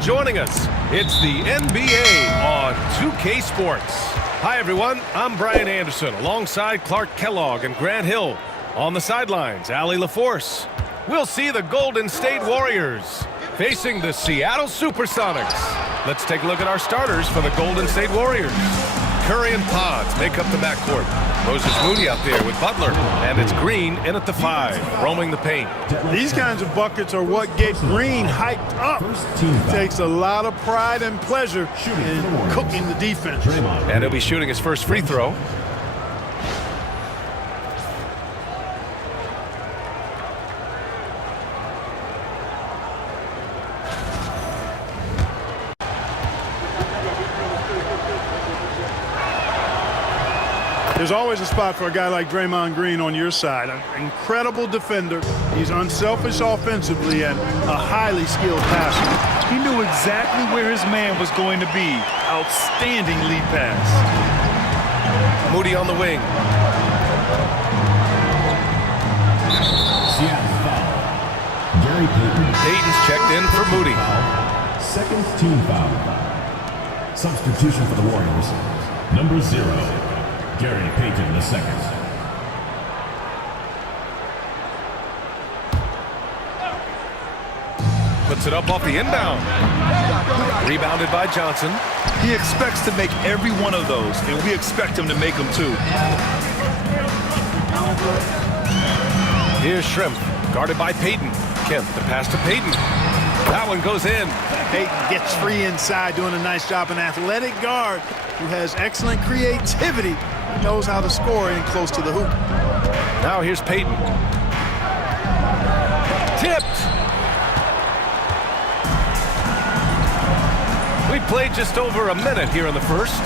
joining us. It's the NBA on 2K Sports. Hi, everyone. I'm Brian Anderson alongside Clark Kellogg and Grant Hill. On the sidelines, Allie LaForce. We'll see the Golden State Warriors facing the Seattle SuperSonics. Let's take a look at our starters for the Golden State Warriors. Curry and Pods make up the backcourt. Moses Moody out there with Butler, and it's Green in at the 5, roaming the paint. These kinds of buckets are what get Green hyped up. He takes a lot of pride and pleasure in cooking the defense. And he'll be shooting his first free throw. There's always a spot for a guy like Draymond Green on your side. An incredible defender. He's unselfish offensively and a highly skilled passer. He knew exactly where his man was going to be. Outstanding lead pass. Moody on the wing. Seattle foul. Gary Payton. Payton's checked in for Moody. Second team foul. Substitution for the Warriors. Number 0. Gary Payton II. Puts it up off the inbound. Rebounded by Johnson. He expects to make every one of those, and we expect him to make them too. Here's Shrimp, guarded by Payton. Kemp, the pass to Payton. That one goes in. Payton gets free inside, doing a nice job. An athletic guard who has excellent creativity. He knows how to score in close to the hoop. Now here's Payton. Tipped. We played just over a minute here in the first.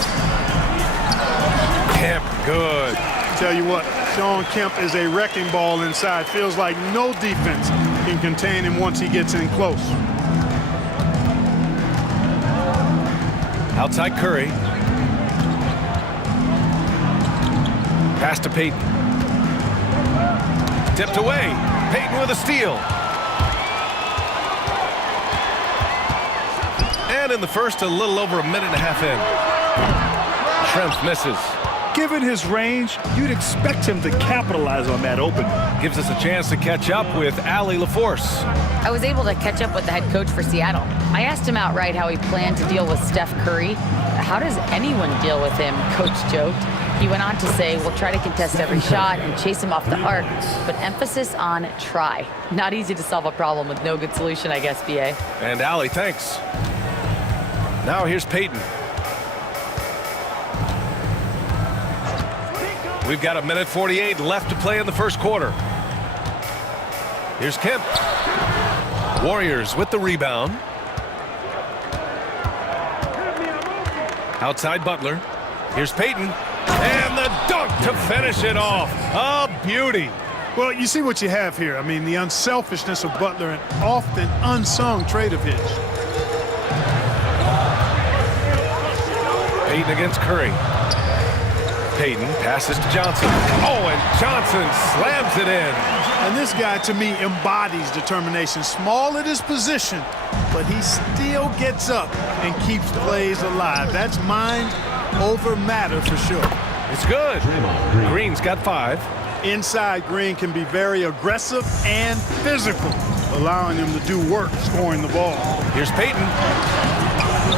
Kemp, good. Tell you what, Shawn Kemp is a wrecking ball inside. Feels like no defense can contain him once he gets in close. Outside Curry. Pass to Payton. Tipped away. Payton with a steal. And in the first, a little over a minute and a half in. Shrimp misses. Given his range, you'd expect him to capitalize on that opening. Gives us a chance to catch up with Allie LaForce. I was able to catch up with the head coach for Seattle. I asked him outright how he planned to deal with Steph Curry. How does anyone deal with him? Coach joked. He went on to say, we'll try to contest every shot and chase him off the arc, but emphasis on try. Not easy to solve a problem with no good solution, I guess, BA. And Allie, thanks. Now here's Payton. We've got a minute 48 left to play in the first quarter. Here's Kemp. Warriors with the rebound. Outside Butler. Here's Payton. And the dunk to finish it off. A beauty. Well, you see what you have here. I mean, the unselfishness of Butler, an often unsung trait of his. Payton against Curry. Payton passes to Johnson. Oh, and Johnson slams it in. And this guy, to me, embodies determination. Small at his position, but he still gets up and keeps plays alive. That's mind over matter for sure. It's good. Green's got 5. Inside, Green can be very aggressive and physical, allowing him to do work scoring the ball. Here's Payton.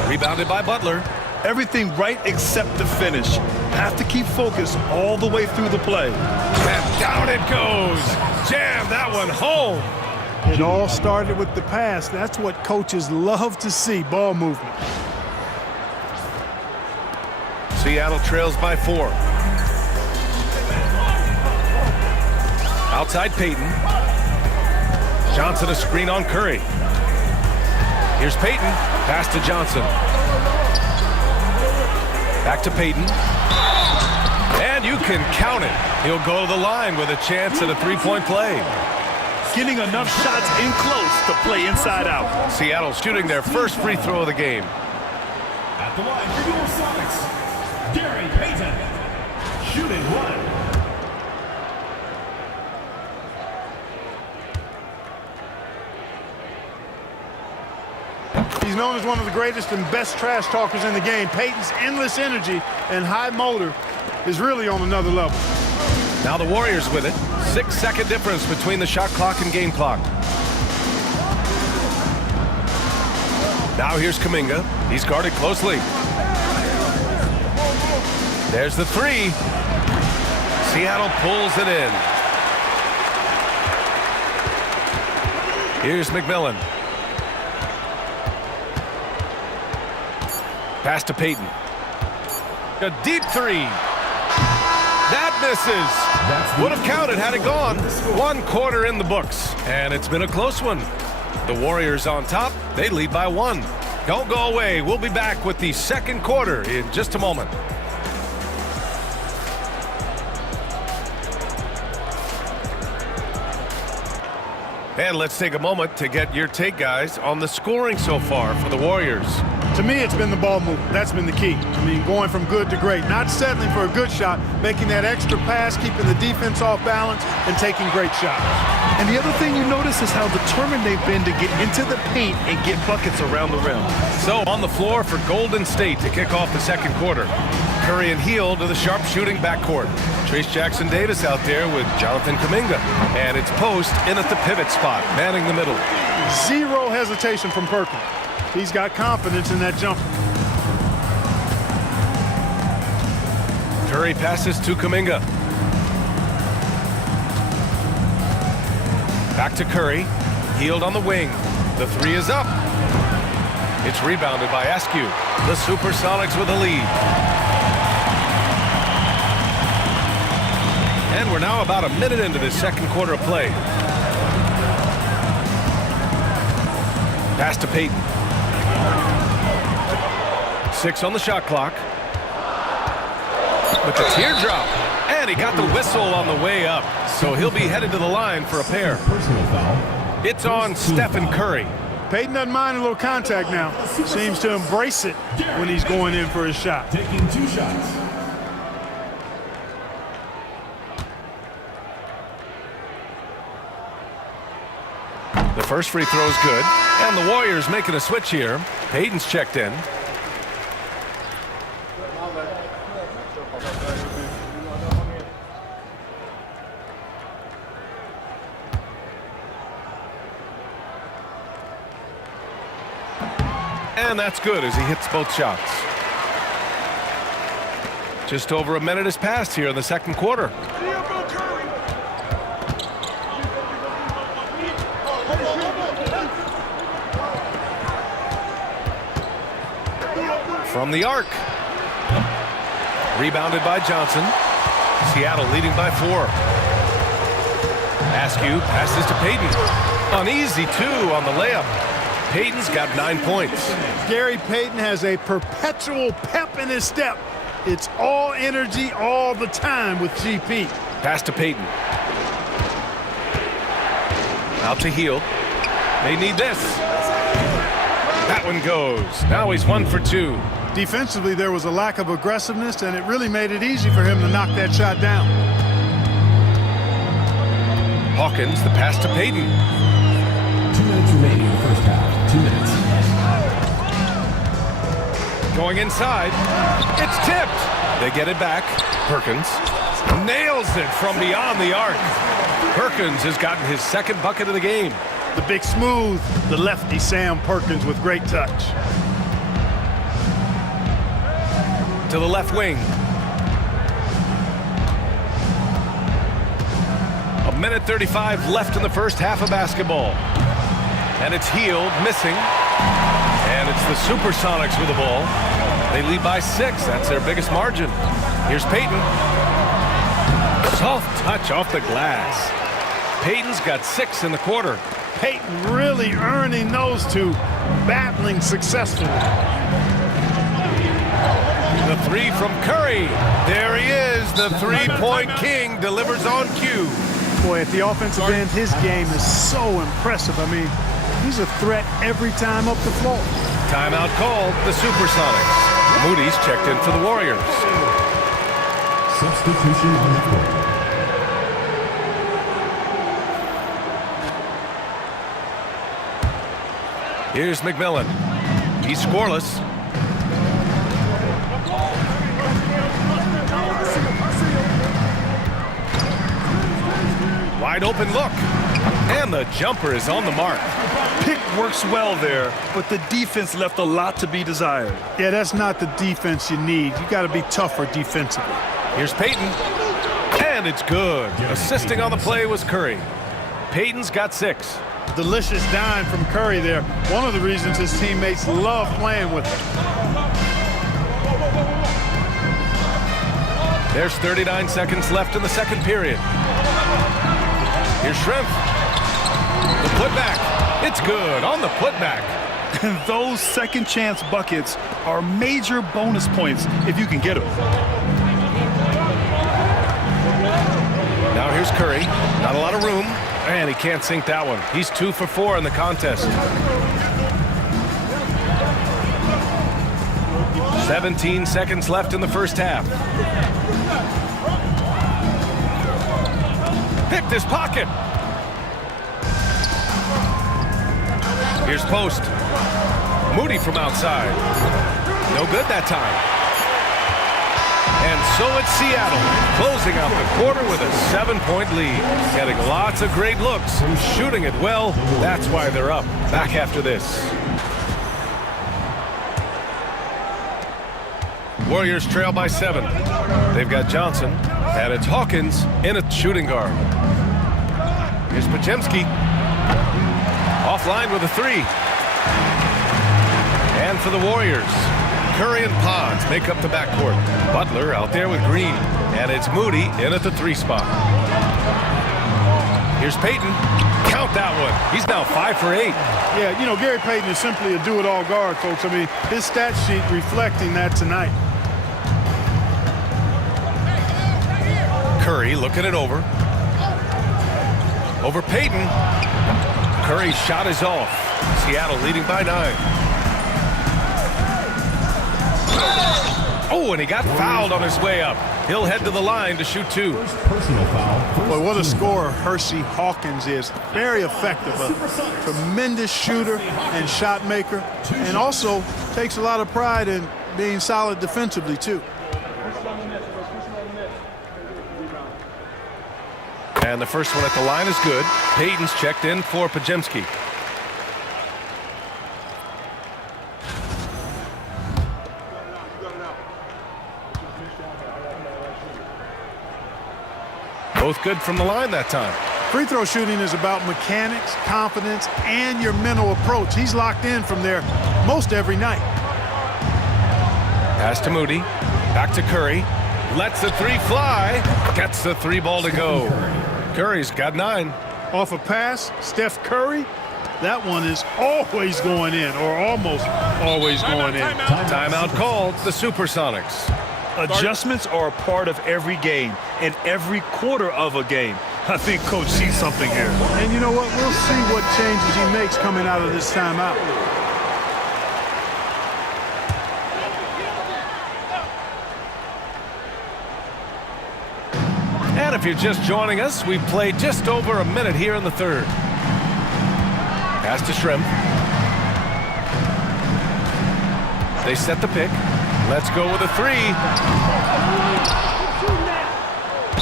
Rebounded by Butler. Everything right except the finish. Have to keep focused all the way through the play. And down it goes. Jam that one home. It all started with the pass. That's what coaches love to see, ball movement. Seattle trails by 4. Outside Payton. Johnson a screen on Curry. Here's Payton. Pass to Johnson. Back to Payton. And you can count it. He'll go to the line with a chance at a 3-point play. Getting enough shots in close to play inside out. Seattle shooting their first free throw of the game. At the line for your Sonics, Gary Payton. Shooting 1. known as one of the greatest and best trash talkers in the game. Payton's endless energy and high motor is really on another level. Now the Warriors with it. 6-second difference between the shot clock and game clock. Now here's Kuminga. He's guarded closely. There's the three. Seattle pulls it in. Here's McMillan. Pass to Payton. A deep three. That misses. Would have counted had it gone. 1 quarter in the books, and it's been a close one. The Warriors on top. They lead by 1. Don't go away. We'll be back with the second quarter in just a moment. And let's take a moment to get your take, guys, on the scoring so far for the Warriors. To me, it's been the ball movement. That's been the key. I mean, going from good to great. Not settling for a good shot, making that extra pass, keeping the defense off balance, and taking great shots. And the other thing you notice is how determined they've been to get into the paint and get buckets around the rim. So on the floor for Golden State to kick off the second quarter. Curry and Hield to the sharpshooting backcourt. Trace Jackson-Davis out there with Jonathan Kuminga. And it's Post in at the pivot spot, manning the middle. Zero hesitation from Perkins. He's got confidence in that jumper. Curry passes to Kuminga. Back to Curry. Hield on the wing. The three is up. It's rebounded by Askew. The SuperSonics with a lead. And we're now about a minute into this second quarter of play. Pass to Payton. 6 on the shot clock. With the teardrop. And he got the whistle on the way up. So he'll be headed to the line for a pair. Personal foul. It's on Stephen Curry. Payton doesn't mind a little contact now. Seems to embrace it when he's going in for his shot. Taking 2 shots. The first free throw is good. And the Warriors making a switch here. Payton's checked in. And that's good as he hits both shots. Just over a minute has passed here in the second quarter. From the arc. Rebounded by Johnson. Seattle leading by 4. Askew passes to Payton. Uneasy, too, on the layup. Payton's got 9 points. Gary Payton has a perpetual pep in his step. It's all energy all the time with GP. Pass to Payton. Out to Hield. They need this. That one goes. Now he's 1 for 2. Defensively, there was a lack of aggressiveness, and it really made it easy for him to knock that shot down. Hawkins, the pass to Payton. 2 minutes remaining in the first half. 2 minutes. Going inside. It's tipped. They get it back. Perkins nails it from beyond the arc. Perkins has gotten his second bucket of the game. The big smooth, the lefty Sam Perkins with great touch. To the left wing. A minute 35 left in the first half of basketball. And it's Hield missing. And it's the SuperSonics with the ball. They lead by 6. That's their biggest margin. Here's Payton. Soft touch off the glass. Payton's got 6 in the quarter. Payton really earning those two, battling successfully. The three from Curry. There he is. The three-point king delivers on cue. Boy, at the offensive end, his game is so impressive. I mean, he's a threat every time up the floor. Timeout called. The SuperSonics. Moody's checked in for the Warriors. Substitution on the court. Here's McMillan. He's scoreless. Wide open look. And the jumper is on the mark. Pick works well there, but the defense left a lot to be desired. Yeah, that's not the defense you need. You got to be tougher defensively. Here's Payton. And it's good. Assisting on the play was Curry. Payton's got 6. Delicious dime from Curry there. One of the reasons his teammates love playing with him. There's 39 seconds left in the second period. Here's Shrimp. The putback. It's good on the putback. And those second chance buckets are major bonus points if you can get them. Now here's Curry. Not a lot of room. And he can't sink that one. He's 2 for 4 in the contest. 17 seconds left in the first half. Picked his pocket. Here's post. Moody from outside. No good that time. And so it's Seattle, closing out the quarter with a 7-point lead. Getting lots of great looks, shooting it well. That's why they're up. Back after this. Warriors trail by 7. They've got Johnson, and it's Hawkins in a shooting guard. Here's Podziemski. Offline with a 3. And for the Warriors, Curry and Pons make up the backcourt. Butler out there with Green. And it's Moody in at the 3 spot. Here's Payton. Count that one. He's now 5 for 8. Yeah, you know, Gary Payton is simply a do-it-all guard, folks. I mean, his stat sheet reflecting that tonight. Curry looking it over. Over Payton. Curry's shot is off. Seattle leading by 9. Oh, and he got fouled on his way up. He'll head to the line to shoot 2. Personal foul. Boy, what a scorer Hershey Hawkins is. Very effective. A tremendous shooter and shot maker. And also takes a lot of pride in being solid defensively, too. And the first one at the line is good. Payton's checked in for Podziemski. Both good from the line that time. Free throw shooting is about mechanics, confidence, and your mental approach. He's locked in from there most every night. Pass to Moody. Back to Curry. Lets the 3 fly. Gets the 3 ball to go. Curry's got 9. Off a pass, Steph Curry. That one is always going in, or almost always going in. Timeout called. The SuperSonics. Adjustments are a part of every game and every quarter of a game. I think Coach sees something here. And you know what? We'll see what changes he makes coming out of this timeout. And if you're just joining us, we've played just over a minute here in the third. Pass to Shrimp. They set the pick. Let's go with a 3.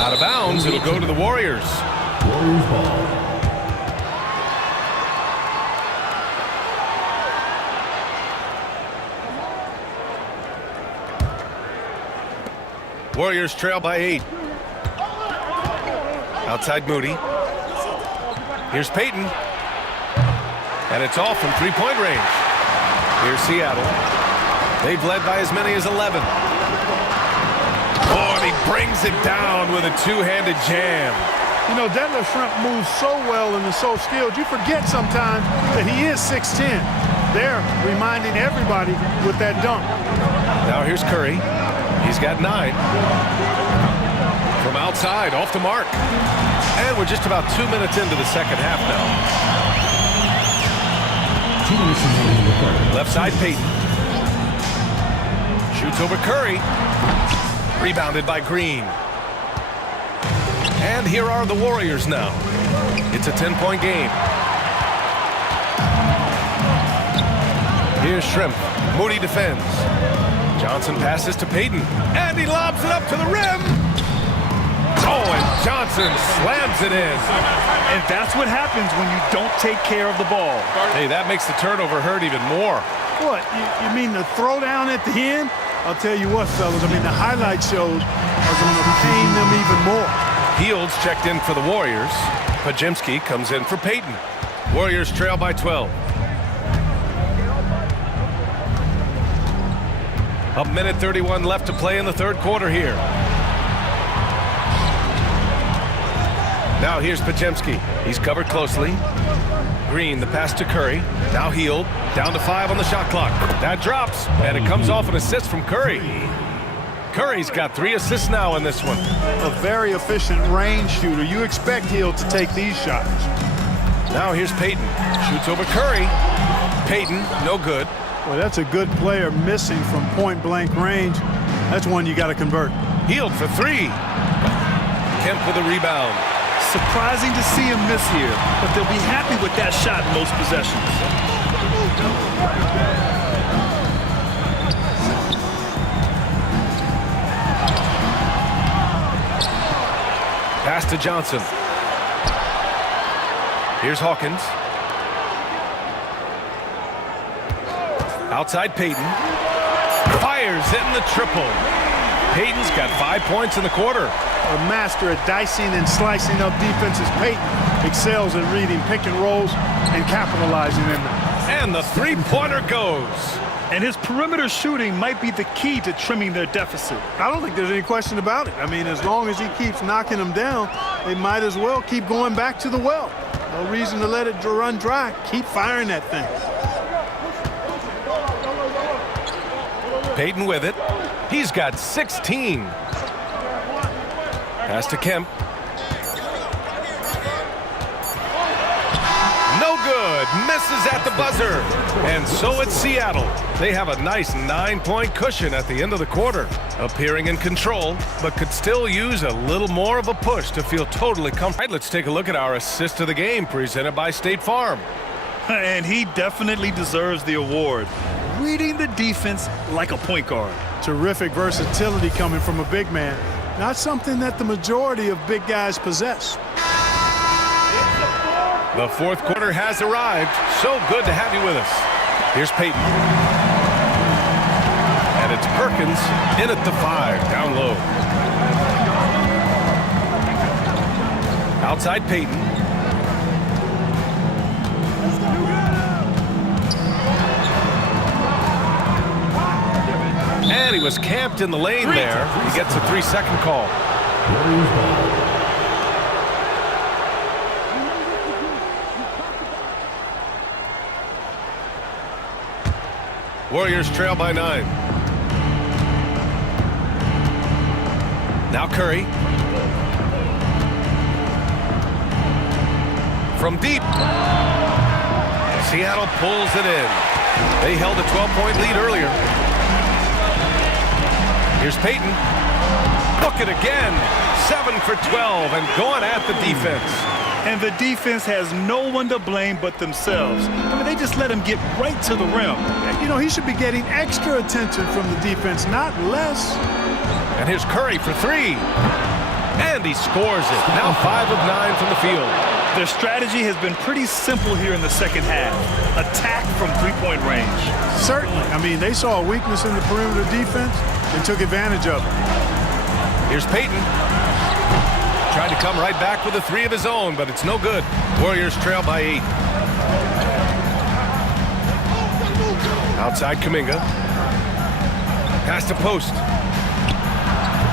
Out of bounds, it'll go to the Warriors. Warriors ball. Warriors trail by 8. Outside Moody. Here's Payton. And it's off from 3-point range. Here's Seattle. They've led by as many as 11. Oh, and he brings it down with a 2-handed jam. You know, Detlef Shrimp moves so well and is so skilled, you forget sometimes that he is 6'10". They're reminding everybody with that dunk. Now here's Curry. He's got 9. From outside, off the mark. And we're just about 2 minutes into the second half now. 2 minutes remaining in the third. Left side, Payton. Shoots over Curry. Rebounded by Green. And here are the Warriors now. It's a 10-point game. Here's Shrimp. Moody defends. Johnson passes to Payton. And he lobs it up to the rim. Oh, and Johnson slams it in. And that's what happens when you don't take care of the ball. Hey, that makes the turnover hurt even more. What, you mean the throwdown at the end? I'll tell you what, fellas, I mean, the highlight shows are going to pain them even more. Fields checked in for the Warriors. Pajemski comes in for Payton. Warriors trail by 12. A minute 31 left to play in the third quarter here. Now here's Pajemski. He's covered closely. Green, the pass to Curry. Now Heald. Down to 5 on the shot clock. That drops, and it comes off an assist from Curry. Curry's got 3 assists now in this one. A very efficient range shooter. You expect Heald to take these shots. Now here's Payton. Shoots over Curry. Payton, no good. Well, that's a good player missing from point-blank range. That's one you got to convert. Heald for 3. Kemp with a rebound. Surprising to see him miss here, but they'll be happy with that shot in most possessions. Pass to Johnson. Here's Hawkins. Outside Payton. Fires in the triple. Payton's got 5 points in the quarter. A master at dicing and slicing up defenses, Payton excels at reading pick and rolls and capitalizing in them. And the three-pointer goes. And his perimeter shooting might be the key to trimming their deficit. I don't think there's any question about it. I mean, as long as he keeps knocking them down, they might as well keep going back to the well. No reason to let it run dry. Keep firing that thing. Payton with it. He's got 16. Pass to Kemp. No good. Misses at the buzzer. And so it's Seattle. They have a nice 9-point cushion at the end of the quarter. Appearing in control, but could still use a little more of a push to feel totally comfortable. All right, let's take a look at our assist of the game presented by State Farm. And he definitely deserves the award. Reading the defense like a point guard. Terrific versatility coming from a big man. Not something that the majority of big guys possess. The fourth quarter has arrived. So good to have you with us. Here's Payton. And it's Perkins in at the 5, down low. Outside Payton. And he was camped in the lane there. He gets a 3-second call. Warriors trail by 9. Now Curry. From deep. Seattle pulls it in. They held a 12-point lead earlier. Here's Payton. Book it again. 7 for 12 and going at the defense. And the defense has no one to blame but themselves. I mean, they just let him get right to the rim. You know, he should be getting extra attention from the defense, not less. And here's Curry for 3. And he scores it. Now 5 of 9 from the field. Their strategy has been pretty simple here in the second half. Attack from three-point range. Certainly. I mean, they saw a weakness in the perimeter defense and took advantage of it. Here's Payton. Tried to come right back with a 3 of his own, but it's no good. Warriors trail by 8. Outside Kuminga. Pass to post.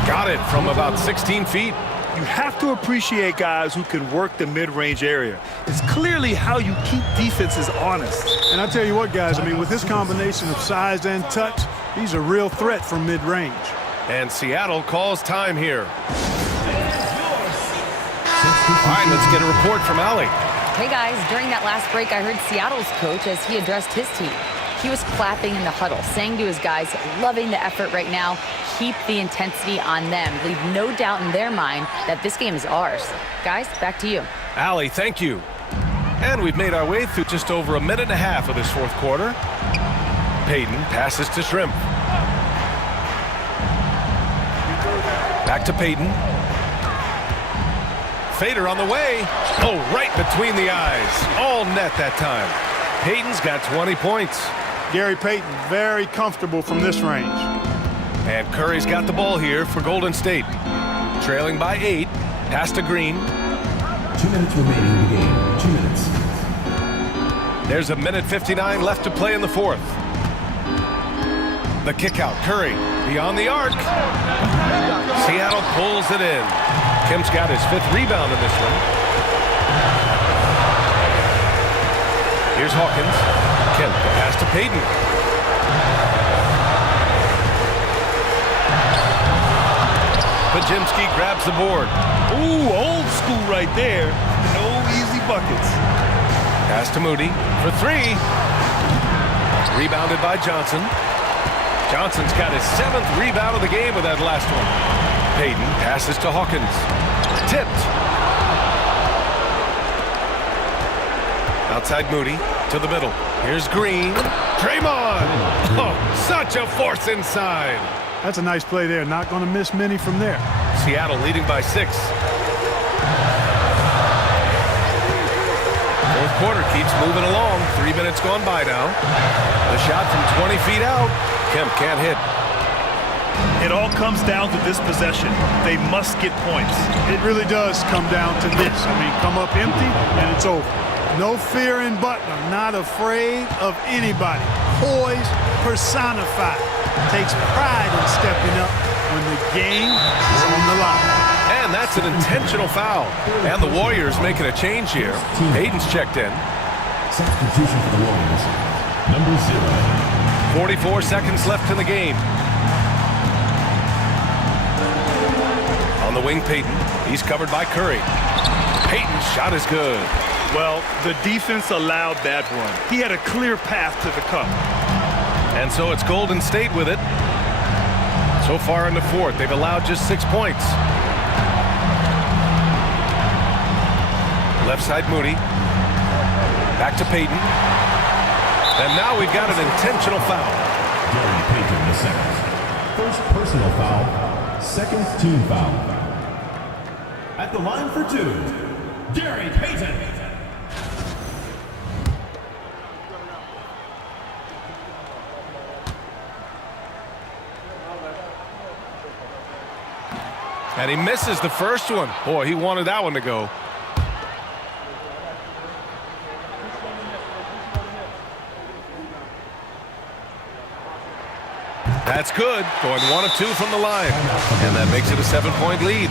Got it from about 16 feet. You have to appreciate guys who can work the mid-range area. It's clearly how you keep defenses honest. And I tell you what, guys, I mean, with this combination of size and touch, he's a real threat from mid-range. And Seattle calls time here. All right, let's get a report from Allie. Hey guys, during that last break, I heard Seattle's coach as he addressed his team. He was clapping in the huddle, saying to his guys, loving the effort right now, keep the intensity on them. Leave no doubt in their mind that this game is ours. Guys, back to you. Allie, thank you. And we've made our way through just over a minute and a half of this fourth quarter. Payton passes to Shrimp. Back to Payton. Fader on the way. Oh, right between the eyes. All net that time. Payton's got 20 points. Gary Payton, very comfortable from this range. And Curry's got the ball here for Golden State. Trailing by 8. Pass to Green. 2 minutes remaining in the game. 2 minutes. There's a minute 59 left to play in the fourth. The kick out. Curry beyond the arc. Seattle pulls it in. Kemp's got his 5th rebound in this one. Here's Hawkins. Kemp, the pass to Payton. Pajimski grabs the board. Ooh, old school right there. No easy buckets. Pass to Moody for 3. Rebounded by Johnson. Johnson's got his 7th rebound of the game with that last one. Payton passes to Hawkins. Tipped. Outside Moody to the middle. Here's Green. Draymond. Oh, such a force inside. That's a nice play there. Not going to miss many from there. Seattle leading by 6. Fourth quarter keeps moving along. 3 minutes gone by now. The shot from 20 feet out. Kemp can't hit. It all comes down to this possession. They must get points. It really does come down to this. I mean, come up empty and it's over. No fear in Butler. Not afraid of anybody. Poise personified. Takes pride in stepping up when the game is on the line. And that's an intentional foul. And the Warriors making a change here. Hayden's checked in. Substitution for the Warriors. Number 0. 44 seconds left in the game. On the wing, Payton. He's covered by Curry. Payton's shot is good. Well, the defense allowed that one. He had a clear path to the cup. And so it's Golden State with it. So far in the fourth, they've allowed just 6 points. Left side, Moody. Back to Payton. And now we've got an intentional foul. Gary Payton II. First personal foul. Second team foul. At the line for 2, Gary Payton. And he misses the first one. Boy, he wanted that one to go. That's good. Going 1 of 2 from the line. And that makes it a 7-point lead.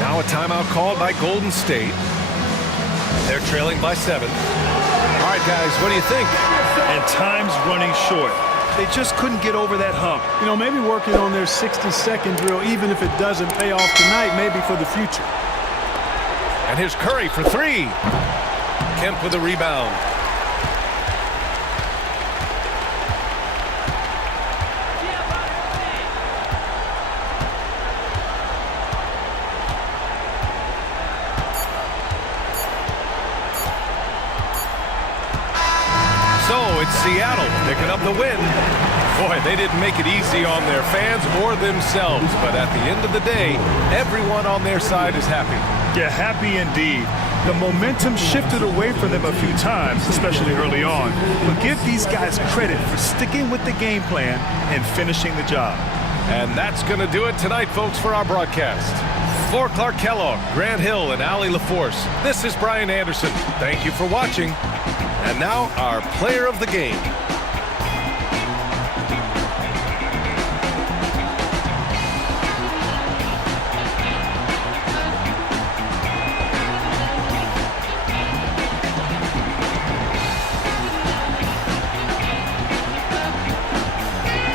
Now a timeout called by Golden State. They're trailing by 7. All right, guys, what do you think? And time's running short. They just couldn't get over that hump. You know, maybe working on their 60-second drill, even if it doesn't pay off tonight, maybe for the future. And here's Curry for 3. Kemp with a rebound. So it's Seattle picking up the win. Boy, they didn't make it easy on their fans or themselves, but at the end of the day, everyone on their side is happy. Yeah, happy indeed. The momentum shifted away from them a few times, especially early on. But give these guys credit for sticking with the game plan and finishing the job. And that's going to do it tonight, folks, for our broadcast. For Clark Kellogg, Grant Hill, and Allie LaForce, this is Brian Anderson. Thank you for watching. And now, our player of the game.